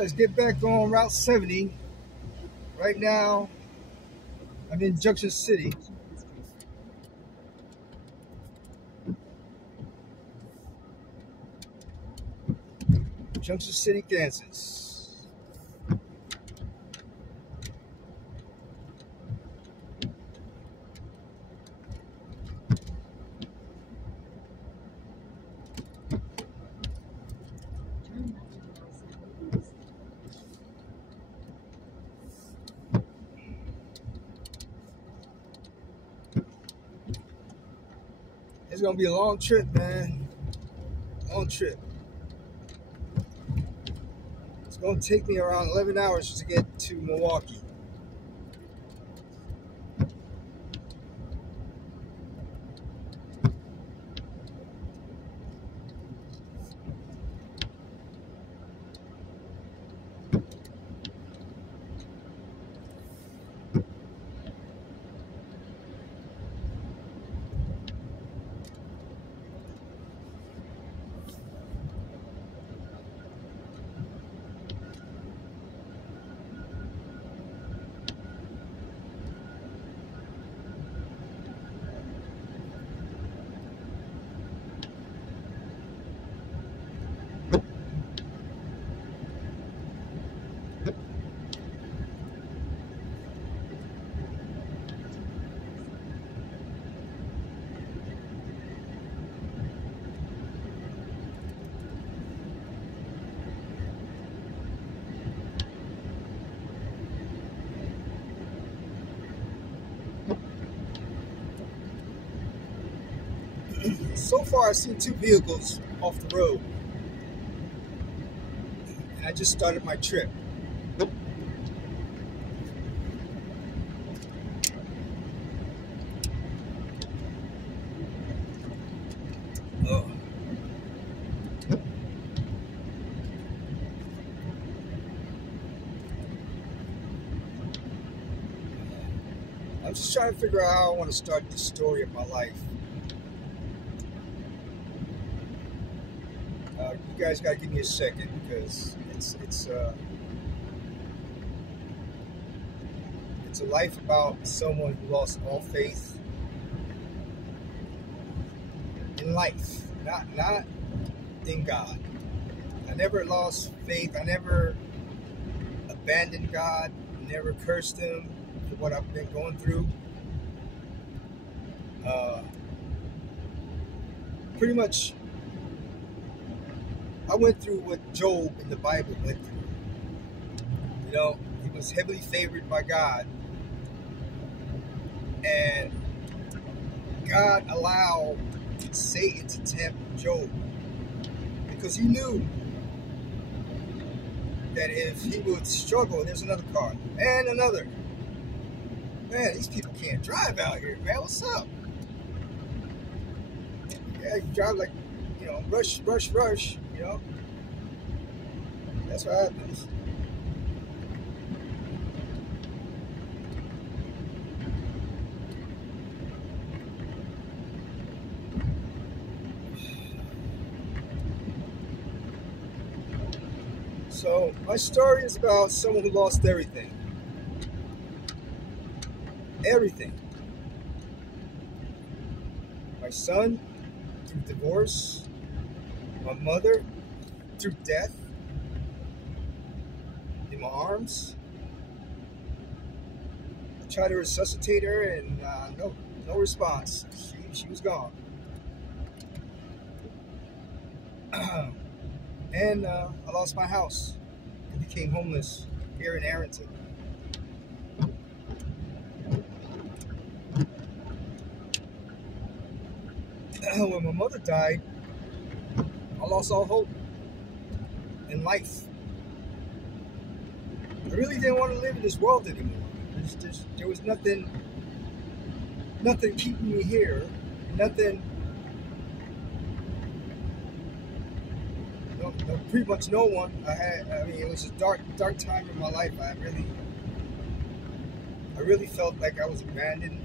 let's get back on Route 70. Right now, I'm in Junction City. Junction City, Kansas. It's gonna be a long trip, man. Long trip. It's gonna take me around 11 hours to get to Milwaukee. So far, I've seen 2 vehicles off the road, and I just started my trip. Oh. I'm just trying to figure out how I want to start the story of my life. You guys gotta give me a second because it's a life about someone who lost all faith in life, not in God. I never lost faith. I never abandoned God. Never cursed Him for what I've been going through. Pretty much, I went through what Job in the Bible went through. You know, he was heavily favored by God, and God allowed Satan to tempt Job because he knew that if he would struggle, there's another car and another. Man, these people can't drive out here, man. What's up? Yeah, you drive like, rush, That's what happens. So, my story is about someone who lost everything. Everything. My son, through divorce. My mother, through death. In my arms. I tried to resuscitate her and no response. She was gone. And I lost my house and became homeless here in Arrington. When my mother died, I lost all hope in life. I really didn't want to live in this world anymore. There was nothing keeping me here. Nothing. Pretty much no one. It was a dark time in my life. I really felt like I was abandoned.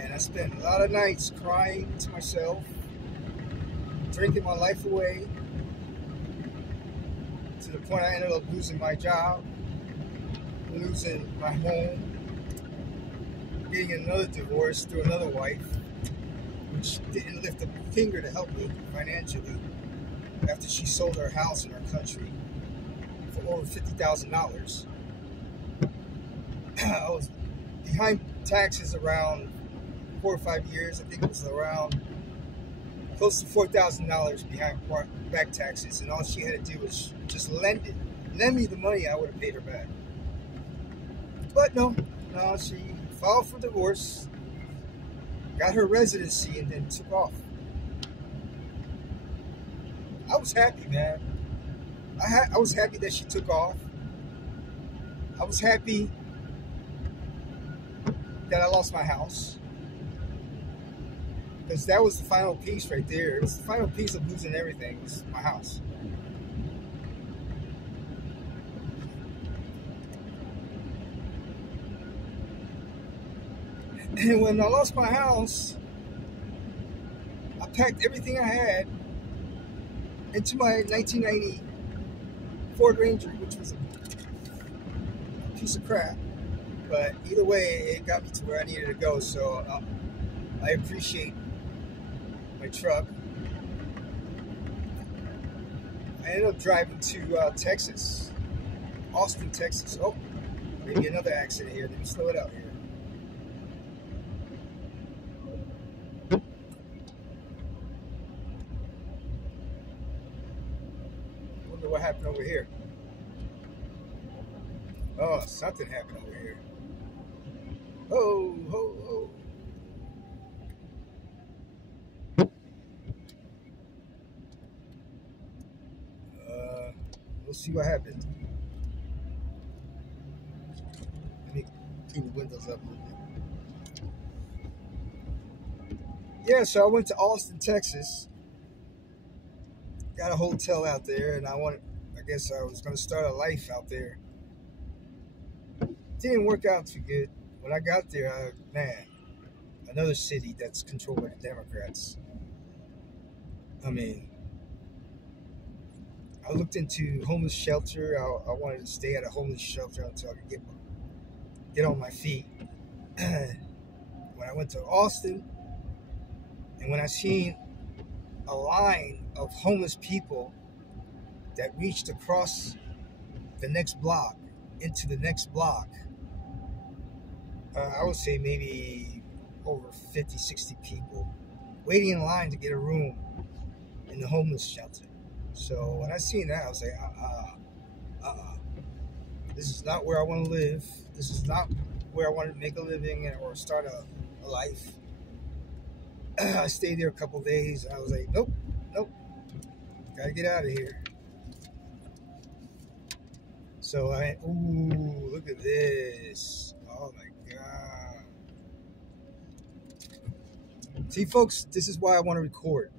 And I spent a lot of nights crying to myself, drinking my life away. to the point I ended up losing my job, losing my home, getting another divorce through another wife, which didn't lift a finger to help me financially after she sold her house in our country for over $50,000. I was behind taxes around 4 or 5 years. I think it was around close to $4,000 behind back taxes, and all she had to do was just lend me the money. I would have paid her back. But no, she filed for divorce, got her residency, and then took off. I was happy, man. I was happy that she took off. I was happy that I lost my house, because that was the final piece right there. It was the final piece of losing everything. It was my house. And when I lost my house, I packed everything I had into my 1990 Ford Ranger, which was a piece of crap. But either way, it got me to where I needed to go. So I appreciate my truck. I ended up driving to Texas, Austin, Texas. Oh, maybe another accident here. Let me slow it out here. I wonder what happened over here. Oh, something happened over here. Oh, oh, oh. We'll see what happens. Let me clean the windows up a little bit. Yeah, so I went to Austin, Texas. Got a hotel out there, and I guess I was going to start a life out there. Didn't work out too good. When I got there, man, another city that's controlled by the Democrats. I mean, I looked into homeless shelter. I wanted to stay at a homeless shelter until I could get on my feet. When I went to Austin, and when I seen a line of homeless people that reached across the next block into the next block, I would say maybe over 50, 60 people waiting in line to get a room in the homeless shelter. So when I seen that, I was like, this is not where I want to live. This is not where I want to make a living or start a life. I stayed there a couple days, and I was like, nope, gotta get out of here. So ooh, look at this. Oh my God. See, folks, this is why I want to record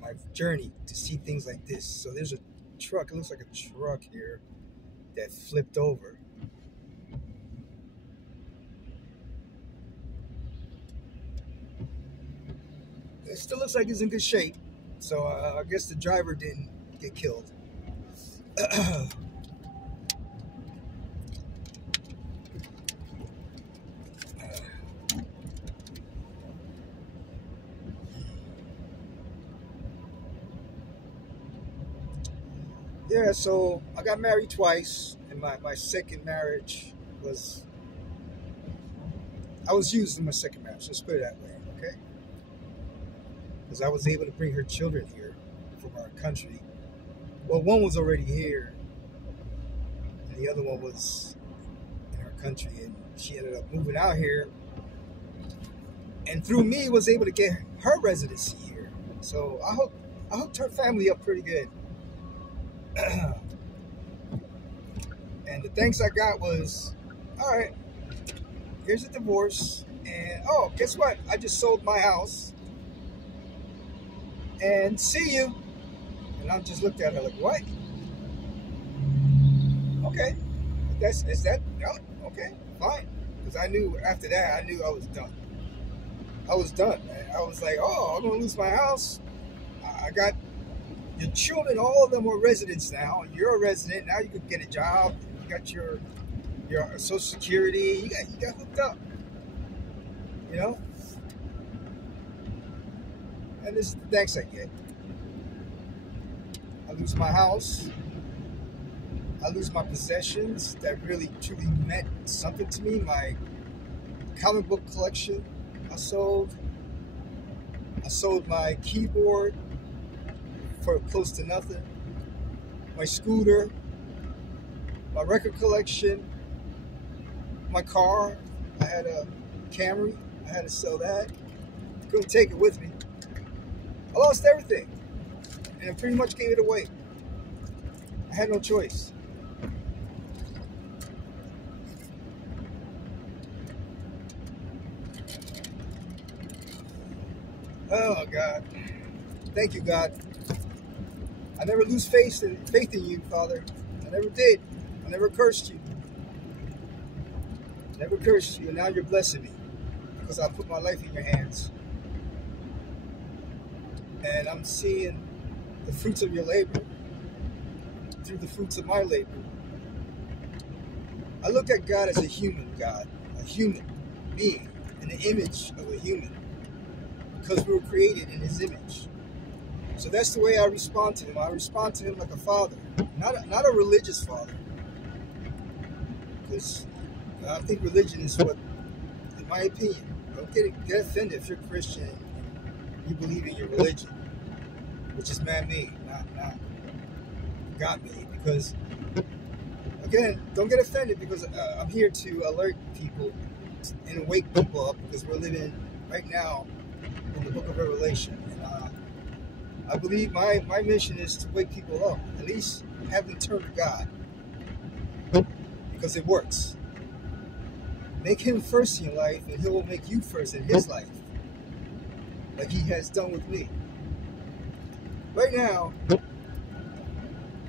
my journey, to see things like this. So there's a truck. It looks like a truck here that flipped over. It still looks like it's in good shape. So I guess the driver didn't get killed. Yeah, so I got married twice, and my second marriage was, I was used in my second marriage, let's put it that way, okay? Because I was able to bring her children here from our country. Well, one was already here, and the other one was in our country, and she ended up moving out here, and through me was able to get her residency here. So I hooked her family up pretty good. And the thanks I got was, all right, here's a divorce, and oh, guess what? I just sold my house, and see you. And I just looked at her like, what? Okay, is that okay? Fine, because I knew after that, I knew I was done. I was done, man. I was like, oh, I'm gonna lose my house. I got Your children, all of them are residents now. You're a resident now. You could get a job. You got your Social Security. You got hooked up. You know, and this is the thanks I get. I lose my house. I lose my possessions that really truly meant something to me. My comic book collection I sold. I sold my keyboard for close to nothing. My scooter, my record collection, my car. I had a Camry. I had to sell that. Couldn't take it with me. I lost everything. And I pretty much gave it away. I had no choice. Oh, God. Thank you, God. I never lose faith in you, Father. I never did. I never cursed you. Never cursed you, and now you're blessing me because I put my life in your hands. And I'm seeing the fruits of your labor through the fruits of my labor. I look at God as a human God, a human being in the image of a human because we were created in his image. So that's the way I respond to him. I respond to him like a father, not a religious father. Because I think religion is what, in my opinion, don't get offended if you're Christian, you believe in your religion, which is man-made, not God-made. Because, again, don't get offended because I'm here to alert people and wake people up because we're living right now in the book of Revelation. And I believe my mission is to wake people up, at least have them turn to God, because it works. Make him first in your life, and he will make you first in his life, like he has done with me. Right now,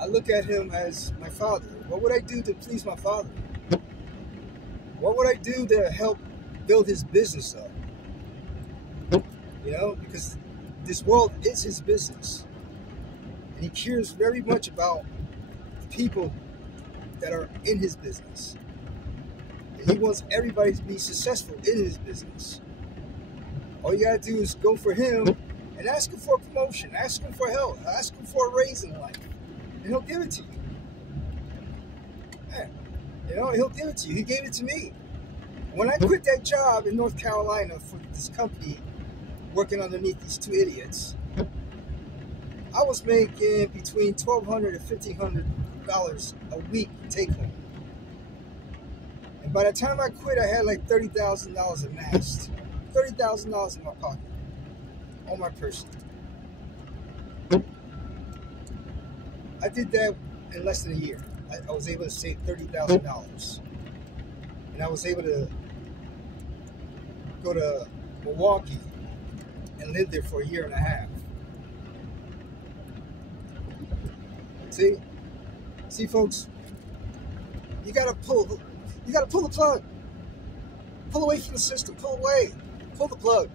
I look at him as my father. What would I do to please my father? What would I do to help build his business up? You know, because this world is his business. And he cares very much about the people that are in his business. And he wants everybody to be successful in his business. All you gotta do is go for him and ask him for a promotion, ask him for help, ask him for a raise in life, and he'll give it to you. Man, you know, he'll give it to you. He gave it to me. When I quit that job in North Carolina for this company, working underneath these two idiots, I was making between $1,200 and $1,500 a week take home. And by the time I quit, I had like $30,000 amassed. $30,000 in my pocket. On my person. I did that in less than a year. I was able to save $30,000. And I was able to go to Milwaukee and live there for a year and a half. See, folks, you gotta pull the plug. Pull away from the system. Pull away. Pull the plug.